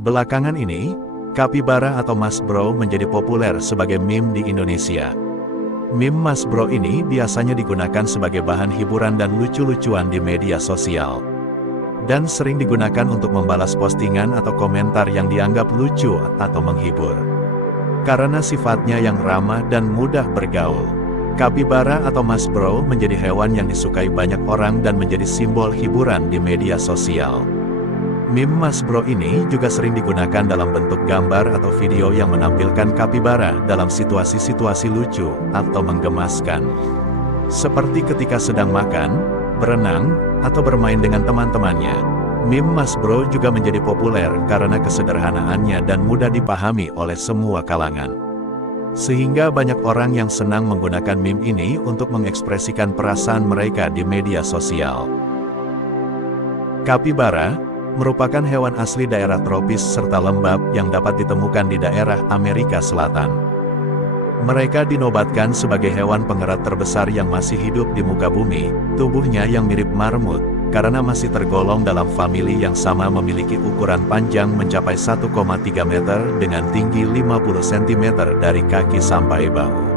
Belakangan ini, kapibara atau Mas Bro menjadi populer sebagai meme di Indonesia. Meme Mas Bro ini biasanya digunakan sebagai bahan hiburan dan lucu-lucuan di media sosial. Dan sering digunakan untuk membalas postingan atau komentar yang dianggap lucu atau menghibur. Karena sifatnya yang ramah dan mudah bergaul, kapibara atau Mas Bro menjadi hewan yang disukai banyak orang dan menjadi simbol hiburan di media sosial. Meme Mas Bro ini juga sering digunakan dalam bentuk gambar atau video yang menampilkan kapibara dalam situasi-situasi lucu atau menggemaskan. Seperti ketika sedang makan, berenang, atau bermain dengan teman-temannya. Meme Mas Bro juga menjadi populer karena kesederhanaannya dan mudah dipahami oleh semua kalangan. Sehingga banyak orang yang senang menggunakan meme ini untuk mengekspresikan perasaan mereka di media sosial. Kapibara merupakan hewan asli daerah tropis serta lembab yang dapat ditemukan di daerah Amerika Selatan. Mereka dinobatkan sebagai hewan pengerat terbesar yang masih hidup di muka bumi. Tubuhnya yang mirip marmut, karena masih tergolong dalam famili yang sama memiliki ukuran panjang mencapai 1,3 meter dengan tinggi 50 cm dari kaki sampai bahu.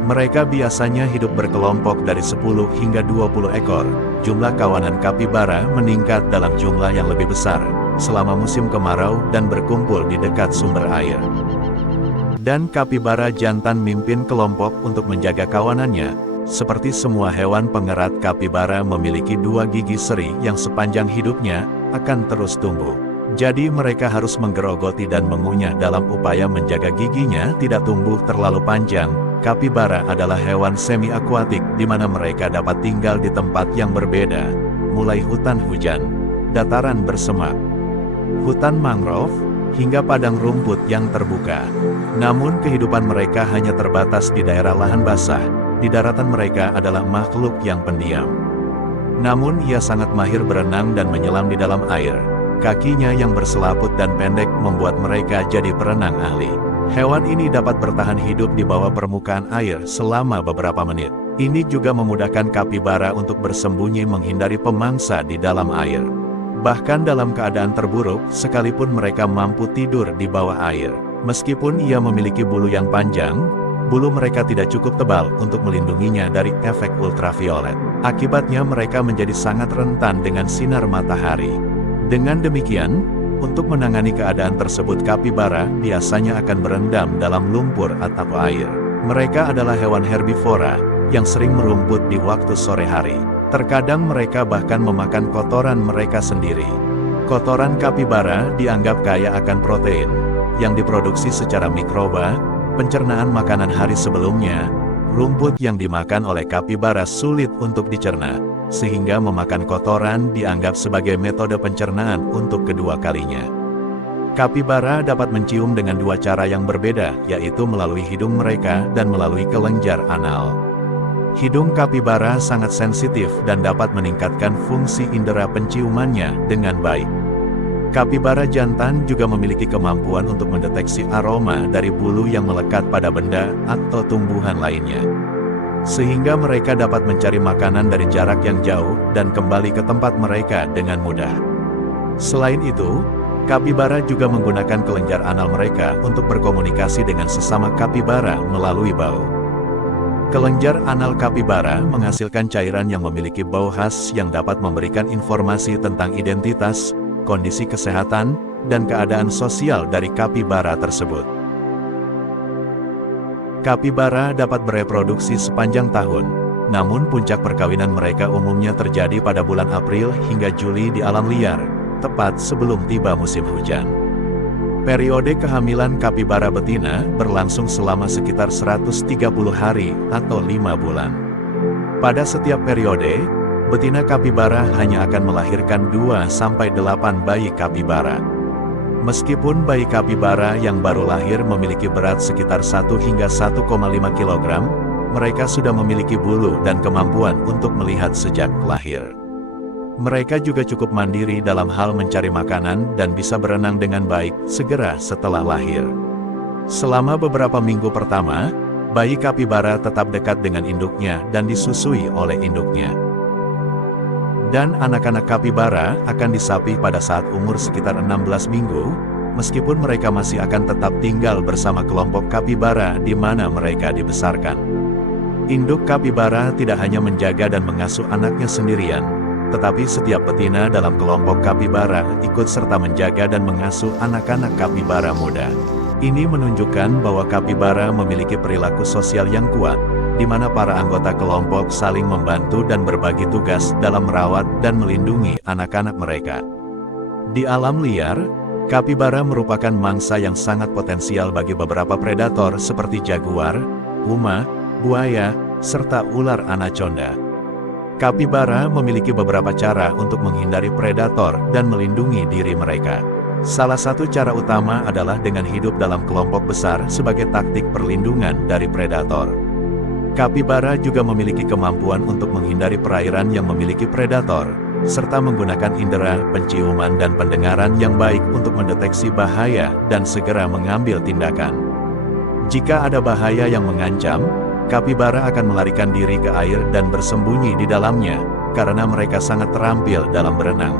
Mereka biasanya hidup berkelompok dari 10 hingga 20 ekor. Jumlah kawanan kapibara meningkat dalam jumlah yang lebih besar selama musim kemarau dan berkumpul di dekat sumber air. Dan kapibara jantan mimpin kelompok untuk menjaga kawanannya. Seperti semua hewan pengerat, kapibara memiliki 2 gigi seri yang sepanjang hidupnya akan terus tumbuh. Jadi mereka harus menggerogoti dan mengunyah dalam upaya menjaga giginya tidak tumbuh terlalu panjang. Kapibara adalah hewan semi-akuatik di mana mereka dapat tinggal di tempat yang berbeda, mulai hutan hujan, dataran bersemak, hutan mangrove, hingga padang rumput yang terbuka. Namun kehidupan mereka hanya terbatas di daerah lahan basah. Di daratan mereka adalah makhluk yang pendiam. Namun ia sangat mahir berenang dan menyelam di dalam air. Kakinya yang berselaput dan pendek membuat mereka jadi perenang ahli. Hewan ini dapat bertahan hidup di bawah permukaan air selama beberapa menit. Ini juga memudahkan kapibara untuk bersembunyi menghindari pemangsa di dalam air. Bahkan dalam keadaan terburuk, sekalipun mereka mampu tidur di bawah air. Meskipun ia memiliki bulu yang panjang, bulu mereka tidak cukup tebal untuk melindunginya dari efek ultraviolet. Akibatnya mereka menjadi sangat rentan dengan sinar matahari. Dengan demikian, untuk menangani keadaan tersebut kapibara biasanya akan berendam dalam lumpur atau air. Mereka adalah hewan herbivora yang sering merumput di waktu sore hari. Terkadang mereka bahkan memakan kotoran mereka sendiri. Kotoran kapibara dianggap kaya akan protein yang diproduksi secara mikroba. Pencernaan makanan hari sebelumnya, rumput yang dimakan oleh kapibara sulit untuk dicerna, sehingga memakan kotoran dianggap sebagai metode pencernaan untuk kedua kalinya. Kapibara dapat mencium dengan 2 cara yang berbeda, yaitu melalui hidung mereka dan melalui kelenjar anal. Hidung kapibara sangat sensitif dan dapat meningkatkan fungsi indera penciumannya dengan baik. Kapibara jantan juga memiliki kemampuan untuk mendeteksi aroma dari bulu yang melekat pada benda atau tumbuhan lainnya. Sehingga mereka dapat mencari makanan dari jarak yang jauh dan kembali ke tempat mereka dengan mudah. Selain itu, kapibara juga menggunakan kelenjar anal mereka untuk berkomunikasi dengan sesama kapibara melalui bau. Kelenjar anal kapibara menghasilkan cairan yang memiliki bau khas yang dapat memberikan informasi tentang identitas, kondisi kesehatan, dan keadaan sosial dari kapibara tersebut. Kapibara dapat bereproduksi sepanjang tahun, namun puncak perkawinan mereka umumnya terjadi pada bulan April hingga Juli di alam liar, tepat sebelum tiba musim hujan. Periode kehamilan kapibara betina berlangsung selama sekitar 130 hari atau 5 bulan. Pada setiap periode, betina kapibara hanya akan melahirkan 2-8 bayi kapibara. Meskipun bayi kapibara yang baru lahir memiliki berat sekitar 1 hingga 1,5 kg, mereka sudah memiliki bulu dan kemampuan untuk melihat sejak lahir. Mereka juga cukup mandiri dalam hal mencari makanan dan bisa berenang dengan baik segera setelah lahir. Selama beberapa minggu pertama, bayi kapibara tetap dekat dengan induknya dan disusui oleh induknya. Dan anak-anak kapibara akan disapih pada saat umur sekitar 16 minggu, meskipun mereka masih akan tetap tinggal bersama kelompok kapibara di mana mereka dibesarkan. Induk kapibara tidak hanya menjaga dan mengasuh anaknya sendirian, tetapi setiap betina dalam kelompok kapibara ikut serta menjaga dan mengasuh anak-anak kapibara muda. Ini menunjukkan bahwa kapibara memiliki perilaku sosial yang kuat, di mana para anggota kelompok saling membantu dan berbagi tugas dalam merawat dan melindungi anak-anak mereka. Di alam liar, kapibara merupakan mangsa yang sangat potensial bagi beberapa predator seperti jaguar, puma, buaya, serta ular anaconda. Kapibara memiliki beberapa cara untuk menghindari predator dan melindungi diri mereka. Salah satu cara utama adalah dengan hidup dalam kelompok besar sebagai taktik perlindungan dari predator. Kapibara juga memiliki kemampuan untuk menghindari perairan yang memiliki predator, serta menggunakan indera penciuman dan pendengaran yang baik untuk mendeteksi bahaya dan segera mengambil tindakan. Jika ada bahaya yang mengancam, kapibara akan melarikan diri ke air dan bersembunyi di dalamnya, karena mereka sangat terampil dalam berenang.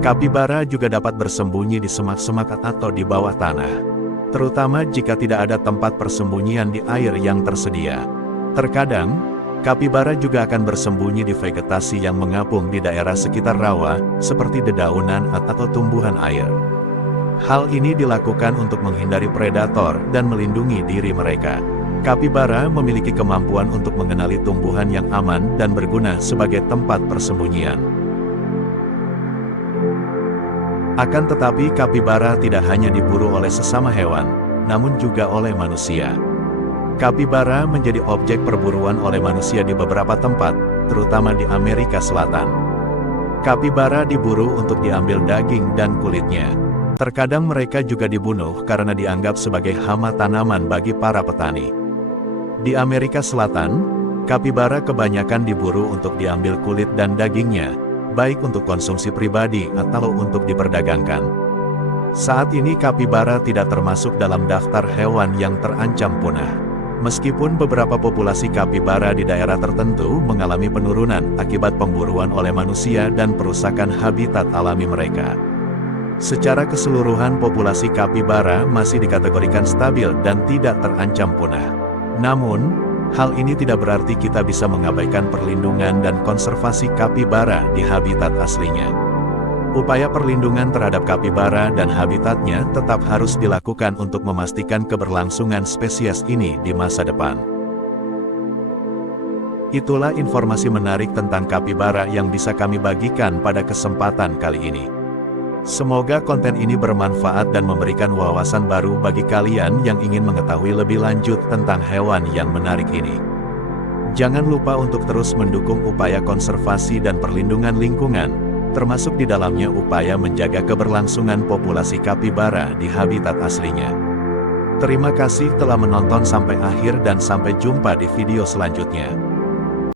Kapibara juga dapat bersembunyi di semak-semak atau di bawah tanah, terutama jika tidak ada tempat persembunyian di air yang tersedia. Terkadang, kapibara juga akan bersembunyi di vegetasi yang mengapung di daerah sekitar rawa, seperti dedaunan atau tumbuhan air. Hal ini dilakukan untuk menghindari predator dan melindungi diri mereka. Kapibara memiliki kemampuan untuk mengenali tumbuhan yang aman dan berguna sebagai tempat persembunyian. Akan tetapi kapibara tidak hanya diburu oleh sesama hewan, namun juga oleh manusia. Kapibara menjadi objek perburuan oleh manusia di beberapa tempat, terutama di Amerika Selatan. Kapibara diburu untuk diambil daging dan kulitnya. Terkadang mereka juga dibunuh karena dianggap sebagai hama tanaman bagi para petani. Di Amerika Selatan, kapibara kebanyakan diburu untuk diambil kulit dan dagingnya, baik untuk konsumsi pribadi atau untuk diperdagangkan. Saat ini kapibara tidak termasuk dalam daftar hewan yang terancam punah. Meskipun beberapa populasi kapibara di daerah tertentu mengalami penurunan akibat pemburuan oleh manusia dan perusakan habitat alami mereka. Secara keseluruhan populasi kapibara masih dikategorikan stabil dan tidak terancam punah. Namun, hal ini tidak berarti kita bisa mengabaikan perlindungan dan konservasi kapibara di habitat aslinya. Upaya perlindungan terhadap kapibara dan habitatnya tetap harus dilakukan untuk memastikan keberlangsungan spesies ini di masa depan. Itulah informasi menarik tentang kapibara yang bisa kami bagikan pada kesempatan kali ini. Semoga konten ini bermanfaat dan memberikan wawasan baru bagi kalian yang ingin mengetahui lebih lanjut tentang hewan yang menarik ini. Jangan lupa untuk terus mendukung upaya konservasi dan perlindungan lingkungan, termasuk di dalamnya upaya menjaga keberlangsungan populasi kapibara di habitat aslinya. Terima kasih telah menonton sampai akhir dan sampai jumpa di video selanjutnya.